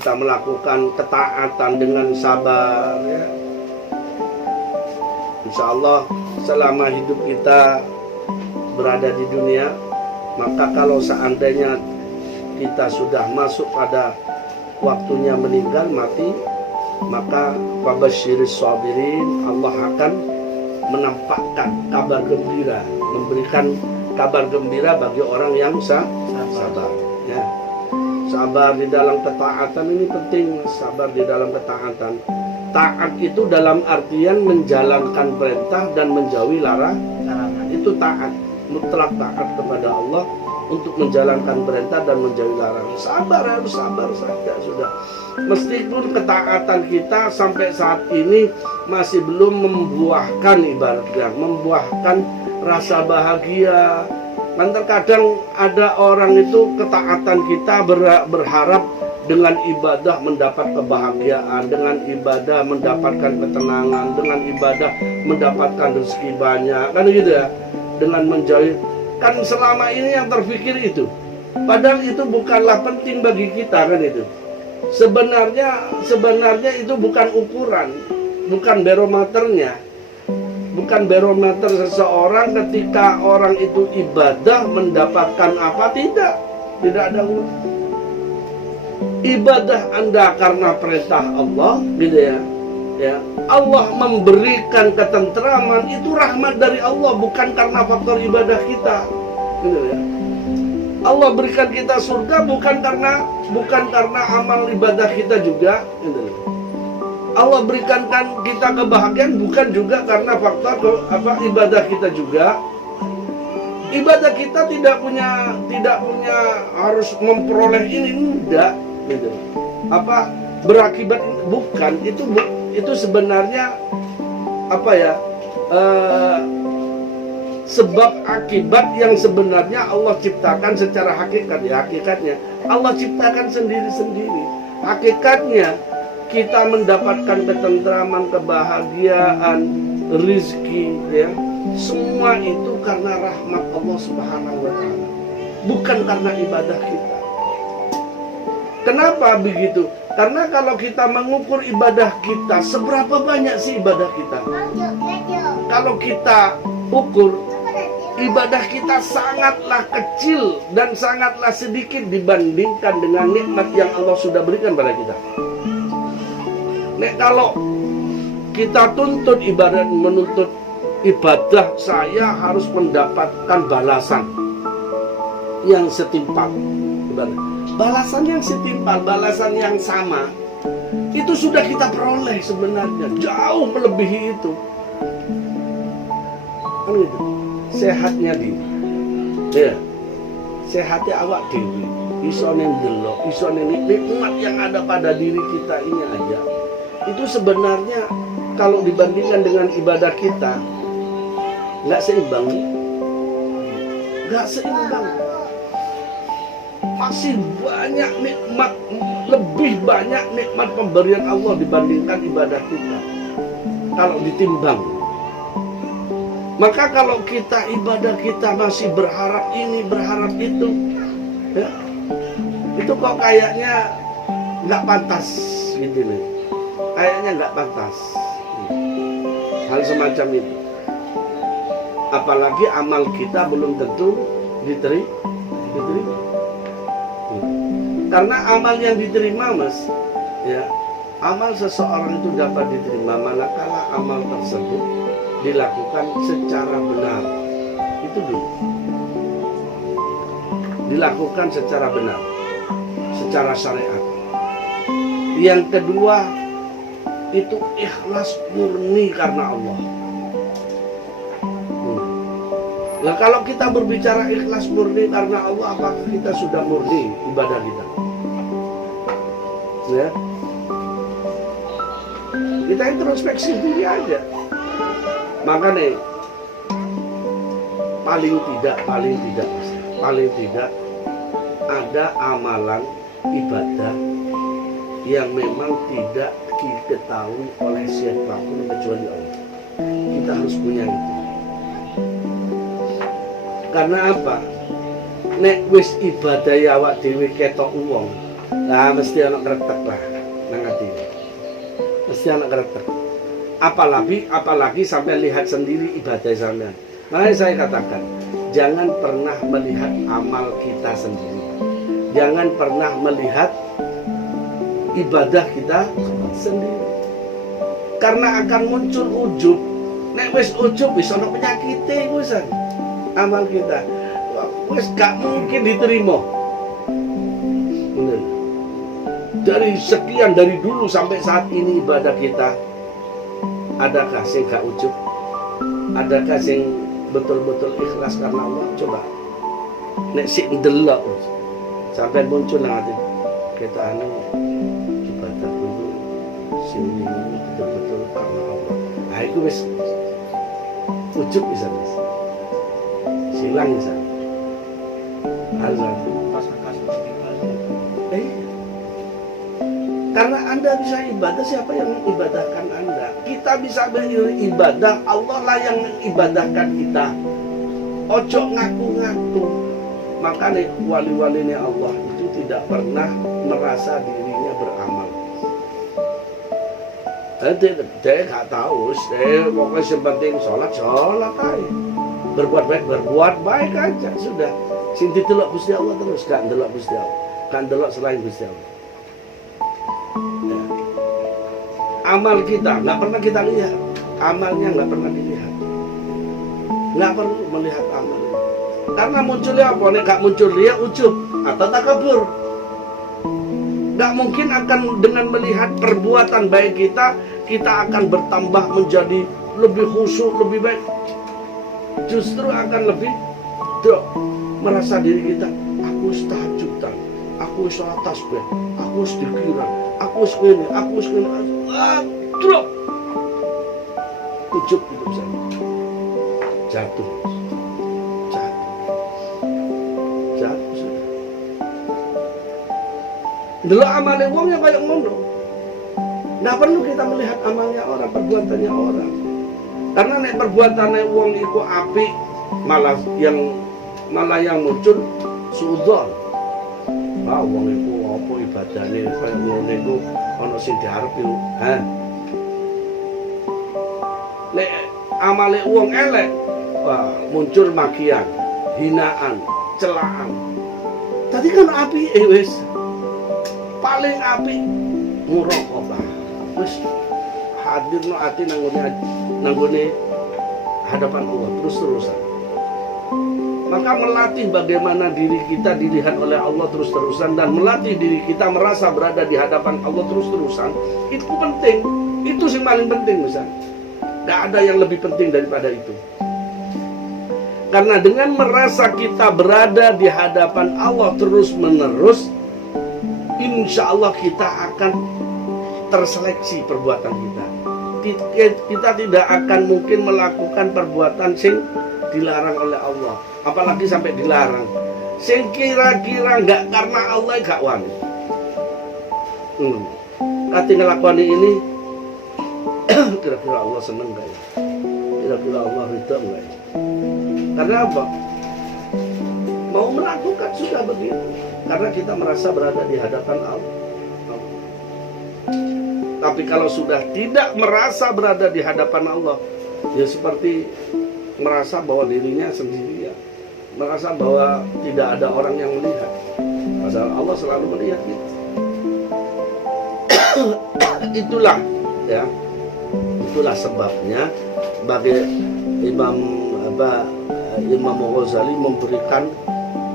kita melakukan ketaatan dengan sabar, ya. Insya Allah selama hidup kita berada di dunia, maka kalau seandainya kita sudah masuk pada waktunya meninggal, mati, maka wabasyiris sabirin, Allah akan menampakkan kabar gembira, memberikan kabar gembira bagi orang yang sabar, ya. Sabar di dalam ketaatan ini penting, sabar di dalam ketaatan. Taat itu dalam artian menjalankan perintah dan menjauhi larangan. Itu taat, mutlak taat kepada Allah untuk menjalankan perintah dan menjauhi larangan. Sabar, harus sabar saja sudah. Meskipun ketaatan kita sampai saat ini masih belum membuahkan, ibaratnya membuahkan rasa bahagia. Kan terkadang ada orang itu ketaatan kita berharap dengan ibadah mendapat kebahagiaan, dengan ibadah mendapatkan ketenangan, dengan ibadah mendapatkan rezeki banyak, kan gitu ya. Dengan menjauhi, kan selama ini yang terpikir itu. Padahal itu bukanlah penting bagi kita, kan itu. Sebenarnya itu bukan ukuran, bukan barometernya. Bukan barometer seseorang ketika orang itu ibadah mendapatkan apa, tidak ada ukur. Ibadah Anda karena perintah Allah, gitu ya. Ya, Allah memberikan ketentraman, itu rahmat dari Allah, bukan karena faktor ibadah kita, gitu ya. Allah berikan kita surga bukan karena amal ibadah kita juga, gitu ya. Allah berikan kita kebahagiaan bukan juga karena faktor ibadah kita juga. Ibadah kita tidak punya harus memperoleh ini, enggak, gitu. Berakibat bukan itu sebenarnya sebab akibat yang sebenarnya Allah ciptakan secara hakikatnya Allah ciptakan sendiri-sendiri. Hakikatnya kita mendapatkan ketentraman, kebahagiaan, rizki, ya. Semua itu karena rahmat Allah Subhanahu wa Ta'ala, bukan karena ibadah kita. Kenapa begitu? Karena kalau kita mengukur ibadah kita, seberapa banyak sih ibadah kita? Kalau kita ukur, ibadah kita sangatlah kecil dan sangatlah sedikit dibandingkan dengan nikmat yang Allah sudah berikan pada kita. Kalau kita menuntut ibadah, saya harus mendapatkan balasan yang setimpal. Balasan yang setimpal, balasan yang sama, itu sudah kita peroleh sebenarnya, jauh melebihi itu. Kan gitu. Sehatnya diri, ya, sehatnya awak diri, iso ndelok, iso nikmat yang ada pada diri kita ini aja. Itu sebenarnya kalau dibandingkan dengan ibadah kita nggak seimbang. Masih banyak nikmat, lebih banyak nikmat pemberian Allah dibandingkan ibadah kita kalau ditimbang. Maka kalau kita ibadah kita masih berharap ini, berharap itu, ya, itu kok kayaknya nggak pantas gitu nih. Kayaknya nggak pantas. Hal semacam itu. Apalagi amal kita belum tentu diterima. Karena amal yang diterima, Mas, ya, amal seseorang itu dapat diterima manakala amal tersebut dilakukan secara benar. Itu dulu. Dilakukan secara benar, secara syariat. Yang kedua, itu ikhlas murni karena Allah. Nah, kalau kita berbicara ikhlas murni karena Allah, apakah kita sudah murni ibadah kita? Ya, kita introspeksi diri aja. Maka nih, paling tidak ada amalan ibadah yang memang tidak diketahui oleh siapapun kecuali Allah. Kita harus punya itu. Karena apa? Nek wis ibadah ya awak dhewe ketok wong, Nah, mesti anak kretek lah nang ati. Mesti anak kretek. Apalagi sampai lihat sendiri ibadah sampean. Makanya saya katakan, jangan pernah melihat amal kita sendiri. Jangan pernah melihat ibadah kita sendiri. Karena akan muncul ujub. Nek wis ujub wis ana penyakite wisan. Amal kita wis gak mungkin diterima. Bener. Dari dulu sampai saat ini ibadah kita, adakah sing gak ujub? Adakah sing betul-betul ikhlas karena Allah? Coba. Nek sik ndelok sampai muncul nang ati kita anu ibadah itu sini betul-betul karena Allah. Nah, itu wis ujub bisa wis. Silang bisa. Azan karena Anda bisa ibadah, siapa yang mengibadahkan Anda? Kita bisa beribadah, Allah lah yang mengibadahkan kita. Ojo ngaku-ngaku. Makanya wali-walinya Allah itu tidak pernah merasa dirinya beramal. Dia gak tahu, pokoknya yang penting sholat aja. Berbuat baik aja, sudah. Sing ditelok Gusti Allah terus, gak ndelok Gusti Allah. Gak ndelok selain Gusti Allah. Ya. Amal kita nggak pernah kita lihat, amalnya nggak pernah dilihat, nggak perlu melihat amal. Karena munculnya apa? Nek gak muncul dia ujub atau takabur. Nggak mungkin akan dengan melihat perbuatan baik kita akan bertambah menjadi lebih khusyuk, lebih baik. Justru akan lebih merasa diri kita, aku tahajudan, aku sholat tasbih, aku dikiran, aku segini, drop. Ujub hidup saya. Jatuh. Dulu amalnya wong yang kayak ngono. Nggak perlu kita melihat amalnya orang, perbuatannya orang. Karena nek perbuatannya wong iku apik, malah yang muncul suudzon. Ah wong iku apa ibadahnya kaya ngene iku ana sing diarep yo. Nek amale wong elek, wah, muncul makian, hinaan, celaan. Tadi kan api wis paling api muraqabah. Wis hadirno ati nanggone hadapan Allah terus-terusan. Maka melatih bagaimana diri kita dilihat oleh Allah terus-terusan dan melatih diri kita merasa berada di hadapan Allah terus-terusan, itu penting. Itu yang paling penting misalnya. Tidak ada yang lebih penting daripada itu. Karena dengan merasa kita berada di hadapan Allah terus-menerus, insya Allah kita akan terseleksi perbuatan kita. Kita tidak akan mungkin melakukan perbuatan sing dilarang oleh Allah, apalagi sampai dilarang. Sing kira-kira nggak karena Allah gak wani. Kati ngelakuin ini, kira-kira Allah seneng gak ya? Kira-kira Allah ridha gak ya? Karena apa? Mau melakukan sudah begitu. Karena kita merasa berada di hadapan Allah. Tapi kalau sudah tidak merasa berada di hadapan Allah, ya seperti merasa bahwa dirinya sendirian, merasa bahwa tidak ada orang yang melihat. Padahal Allah selalu melihat kita. Itulah sebabnya bagi Imam Ghazali memberikan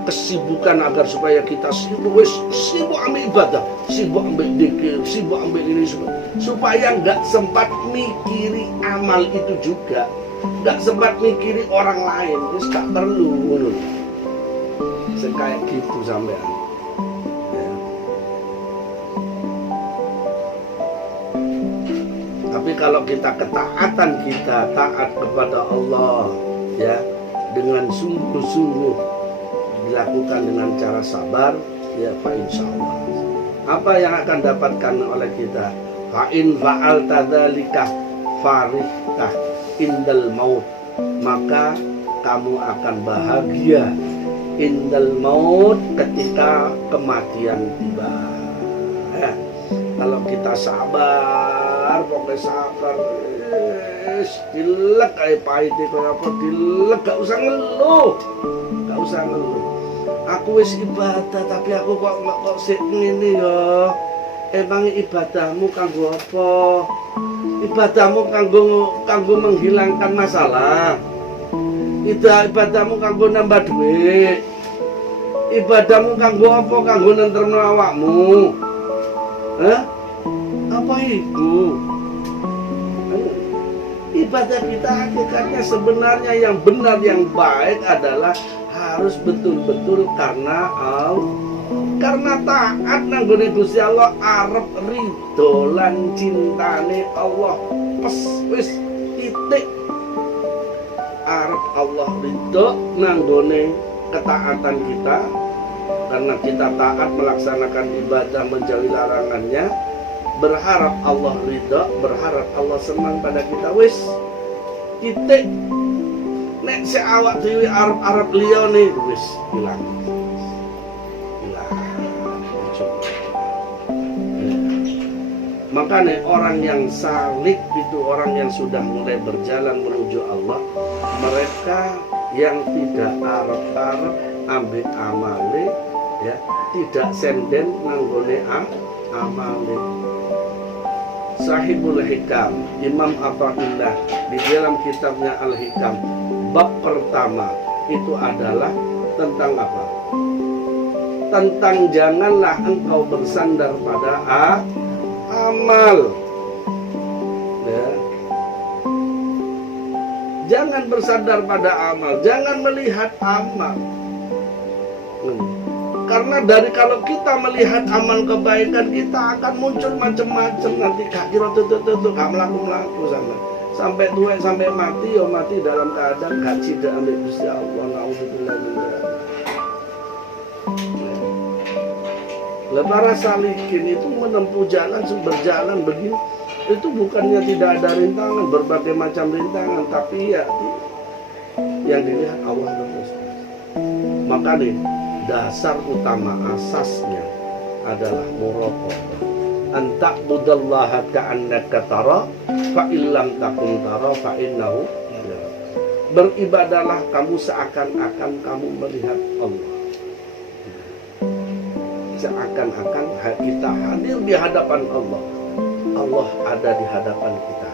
kesibukan agar supaya kita sibuk ambil ibadah, sibuk ambil dzikir, sibuk ambil ini semua, supaya nggak sempat mikiri amal itu juga, nggak sempat mikiri orang lain. Itu tak perlu menurut kayak gitu sampean ya. Tapi kalau kita ketaatan kita taat kepada Allah ya, dengan sungguh-sungguh dilakukan dengan cara sabar, ya fa insyaallah. Apa yang akan dapatkan oleh kita? Fa in fa'alta dzalika farihta indal maut, maka kamu akan bahagia indal maut ketika kematian tiba. Kalau kita sabar, pokoknya sabar, dilek kayak pahit itu apa, dilek, gak usah ngeluh, gak usah ngeluh. Aku wis ibadah tapi aku kok sik ngene ya. Emang ibadahmu kanggo apa? Ibadahmu kanggo menghilangkan masalah. Ibadahmu kanggo nambah duit. Ibadahmu kanggo apa? Kanggo nentremno awakmu. Apa itu? Ibadah kita hakikatnya sebenarnya yang benar, yang baik adalah harus betul-betul karena Allah. Karena taat nang gone Gusti Allah, arep ridho lan cintane Allah. Wis titik. Arep Allah ridho nang gone ketaatan kita. Karena kita taat melaksanakan ibadah, menjauhi larangannya, berharap Allah ridho, berharap Allah senang pada kita. Wis titik. Nek si awak dhewe arep liyane wis hilang. Makanya orang yang salik itu orang yang sudah mulai berjalan menuju Allah. Mereka yang tidak arep-arep ambek amale, ya, tidak senden nanggone amale. Sahibul Hikam, Imam Athaillah di dalam kitabnya Al-Hikam, bab pertama itu adalah tentang apa? Tentang janganlah engkau bersandar pada amal, ya. Jangan bersandar pada amal, jangan melihat amal. Karena dari kalau kita melihat amal kebaikan, kita akan muncul macam-macam nanti. Gak kira tuh gak melaku sampai tua, sampai mati, ya mati dalam keadaan gak cinta ambil Gusti Allah. Nauzubillah min dzalik. Para salikin itu menempuh jalan, berjalan begini, itu bukannya tidak ada rintangan, berbagai macam rintangan, tapi ya yang dilihat Allah terus. Maka nih, dasar utama asasnya adalah muraqabah. Anta budallaha ka'annaka tara, fa illam takun tara fa innahu. Beribadahlah kamu seakan-akan kamu melihat Allah. Seakan-akan kita hadir di hadapan Allah. Allah ada di hadapan kita.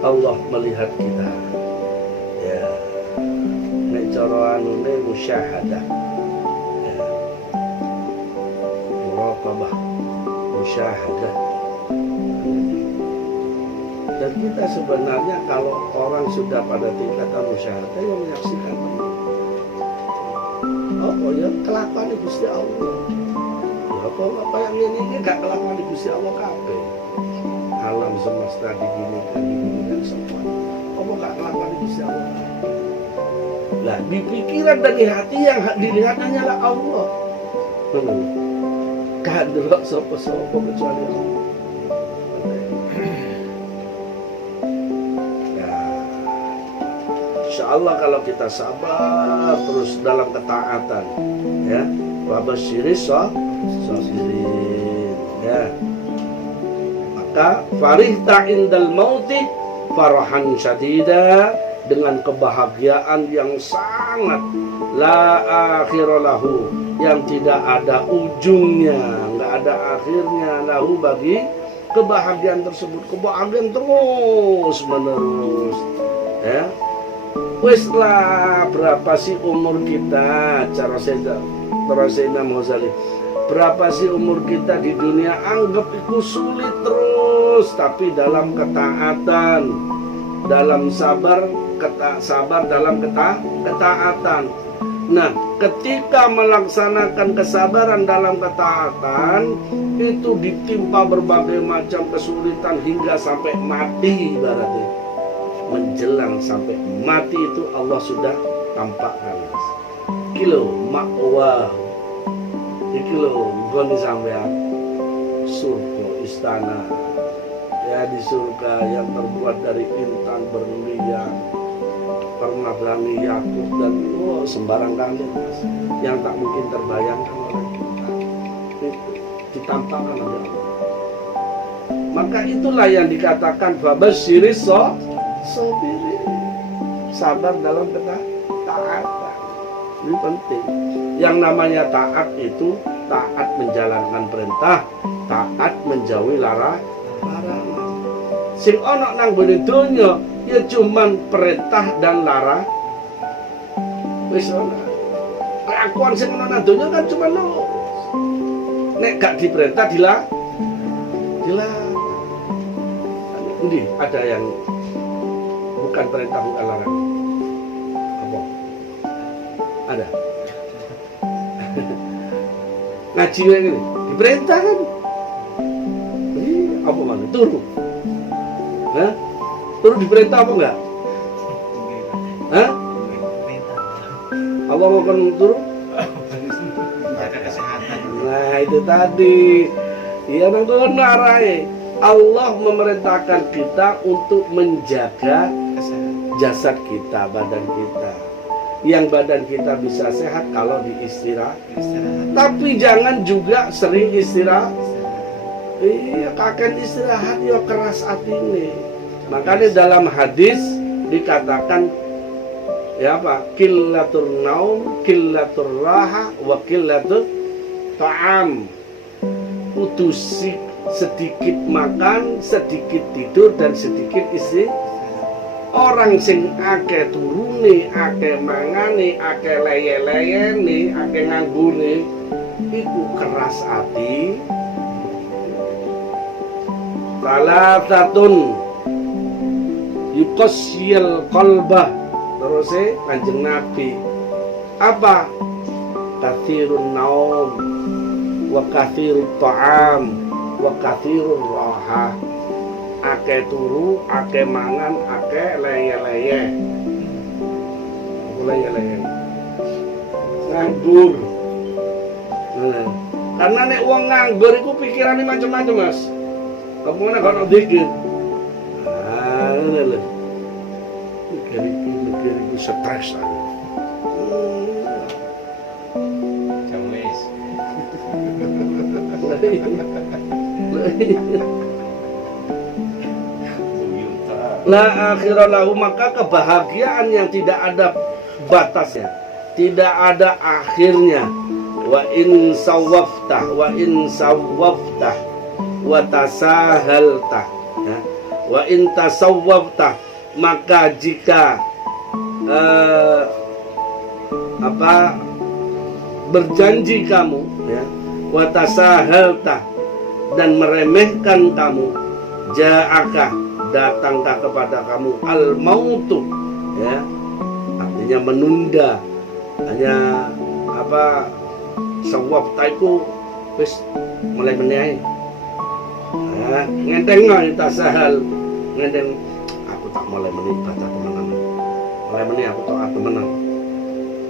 Allah melihat kita. Ya. Nek cara anune musyahadah. Ya. Muraqabah, musyahadah. Dan kita sebenarnya kalau orang sudah pada tingkatan musyahadah yang menyaksikan Allah. Oh ya kelakuan Gusti Allah. Apa yang ini gak kelakuan Gusti Allah kabeh. Alam semesta digini semua. Apa gak kelakuan Gusti Allah? Lah di pikiran dan di hati yang dilihat hanyalah Allah. Gak delok sapa-sapa kecuali Allah. Allah kalau kita sabar terus dalam ketaatan, ya, wabasyiris sabirin, ya, maka farihta indal mauti farahan syadida, dengan kebahagiaan yang sangat la akhiralahu, yang tidak ada ujungnya, nggak ada akhirnya, lahu bagi kebahagiaan tersebut, kebahagiaan terus menerus, ya. Wis lah, berapa sih umur kita? Cara Sayyidina Ghazali, berapa sih umur kita di dunia? Anggap itu sulit terus, tapi dalam ketaatan, dalam sabar dalam ketaatan. Nah, ketika melaksanakan kesabaran dalam ketaatan, itu ditimpa berbagai macam kesulitan hingga sampai mati berarti. Menjelang sampai mati itu Allah sudah tampakkan. Kilo makwa, kilo goni sampean surga istana, ya, di surga yang terbuat dari intan berlian, permadani yakut dan sembarang kali yang tak mungkin terbayangkan oleh kita. Itu. ditampakkan oleh Allah. Maka itulah yang dikatakan fabasyiris sabirin, sabar dalam ketaatan. Ini penting. Yang namanya taat itu taat menjalankan perintah, taat menjauhi larangan. Sing ana nang bone donya ya cuman perintah dan larang. Wis ana. Kelakuan sing ana nang donya kan cuma lurus. Nek gak diperintah dilarang. Ini ada yang bukan perintah bukan larang. Apa? Ada. Ngaji ini diperintah kan? Apa mana? Turu. Hah? Turu diperintah apa enggak? Hah? Apa mau kan turu? Jaga kesehatan. Nah itu tadi. Iya nang tuh narai. Allah memerintahkan kita untuk menjaga jasad kita, badan kita. Yang badan kita bisa sehat kalau diistirahat. Tapi jangan juga sering istirahat. Iya, kakek istirahat ya keras hati ini. Makanya dalam hadis dikatakan ya apa? Qillatur naum, qillatur raha, wa qillatur ta'am. Kudu sedikit makan, sedikit tidur dan sedikit istirahat. Orang sing akeh turune, akeh mangane, akeh leye-leyene, akeh nganggure, iku keras hati. Salasatun yuqasyil qalbah. Terus Kanjeng Nabi apa? Katsirun naum wa katsirut ta'am wa katsirur raha. Akeh turu, akeh mangan, akeh leye-leye. Leye-leye. Nganggur. Karena nek wong nganggur iku pikirane macam-macam, Mas. Kemana kono dikit. Ah, ngene lho. Mikir-mikir stres aja. Jawes. La akhiralahu, maka kebahagiaan yang tidak ada batasnya, tidak ada akhirnya. Wa in sawwaftah wa in sawwaftah wa tasahaltah ya. Wa in tasawwaftah, maka jika berjanji kamu ya, wa tasahaltah, dan meremehkan kamu, ja'aka, datangkah kepada kamu al-mautu ya, artinya menunda. Hanya apa sawab taiku wis mulai menai ya, ngenteng tasahal ngenteng aku tak mulai meni baca temenan, mulai meni aku tak temenan,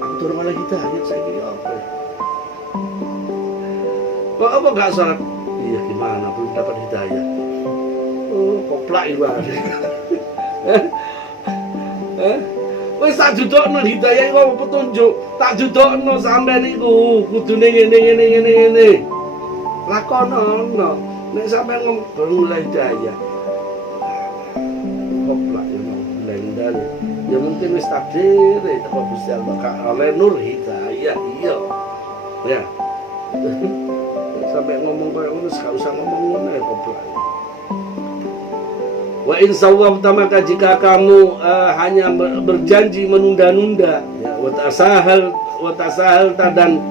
aku turun oleh hidayah saya kira apa kok apa gak salat. Iya gimana belum dapat hidayah. Koplak itu ada. Wis tak judokno hidayah iku petunjuk, tak judokno sampean iku kudune ngene. Lakonono. Nek sampean ngomong hidayah. Koplak ya blender. Ya mungkin wis takdir teko Gusti Allah oleh nur hidayah iya. Ya. Sampai ngomong koyo ngono gak usah ngomong ngono ya koplak. Wa in sawwabta, maka jika kamu hanya berjanji menunda-nunda ya, wa tasahalta, dan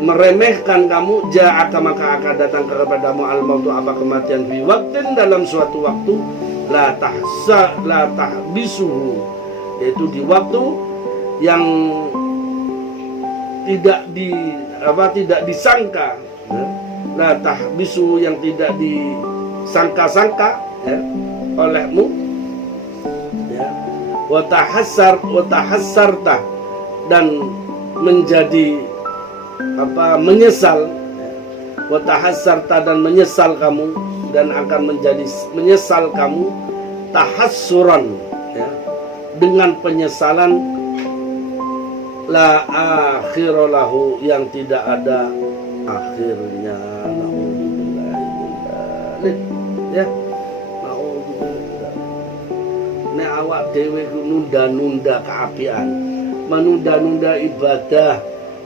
meremehkan kamu, ja'aka, maka akan datang kepadamu al-mautu, apa kematian, fi waktin, dalam suatu waktu, la tahbisuhu, yaitu di waktu yang tidak disangka ya. La tahbisuhu, yang tidak disangka-sangka ya olehmu ya. Wa tahassarta, dan menjadi menyesal ya. Wa tahassarta, dan menyesal kamu, dan akan menjadi menyesal kamu, tahassuran ya, dengan penyesalan, la akhiralahu, yang tidak ada akhirnya. ya. Mau nek awak dhewe nunda-nunda keapian, menunda-nunda ibadah,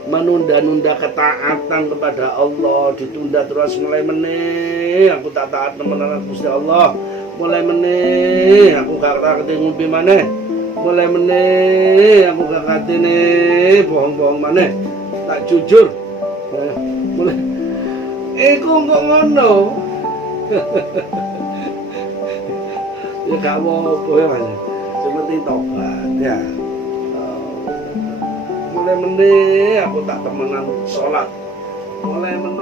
menunda-nunda ketaatan kepada Allah, ditunda terus mulai meneh aku tak taat temenan Gusti Allah, mulai meneh aku gak kate ngumpi maneh, mulai meneh aku gak katene bohong-bohong maneh, tak jujur. Mulai iku kok ngono. Ya gak apa-apa ya Mas. Seperti tobat ya. Mulai meneh aku tak temenan sholat, mulai meneh